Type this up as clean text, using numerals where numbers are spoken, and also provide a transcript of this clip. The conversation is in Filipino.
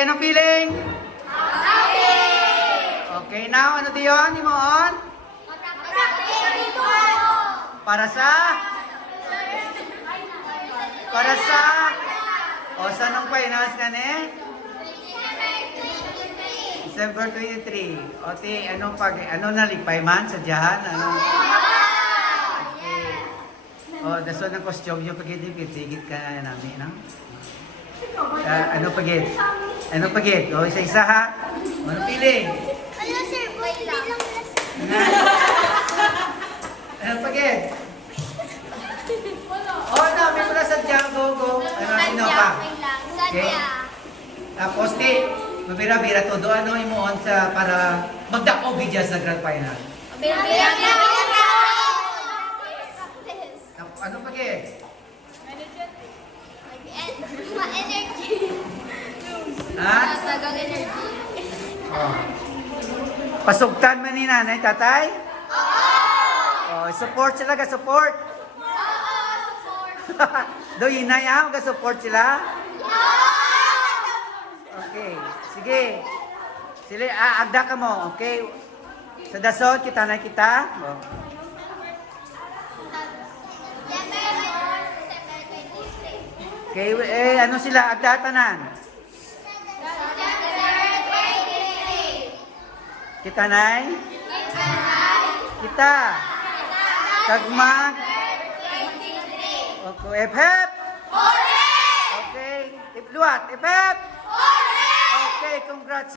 Anong feeling? Okay, now ano diyon? Imoon? Para sa? Para sa? O, saan ang finals ka ni? December 23. O, ano nalipay man sa diyan? Ano? Okay. O, daso ng costume yung pagigit ka namin, no? Ano pagit? Ano pagit? O, isa-isa ha? Ano feeling? Ano sir, wait lang. Ano pagit? O, dami mo na sadya. Go. Ano, sino pa? Okay. Tapos, mabira-bira todo. Ano imuon sa para magdako bidya sa grand final? Ano pagit? Energy. Ha? Tagang energy. Oh. Pasugtan man ni nanay, tatay? Oo! Oh, support sila, support. Do inay support sila? Okay, sige. Sila, agda ka mo, okay? Sa dasod, kita na kita. Oh. Okay, ano sila, agda tanan? Kita nay? Kita. Tagmag. Okay, hep. Okay, ipluat, hep. Okay, congrats.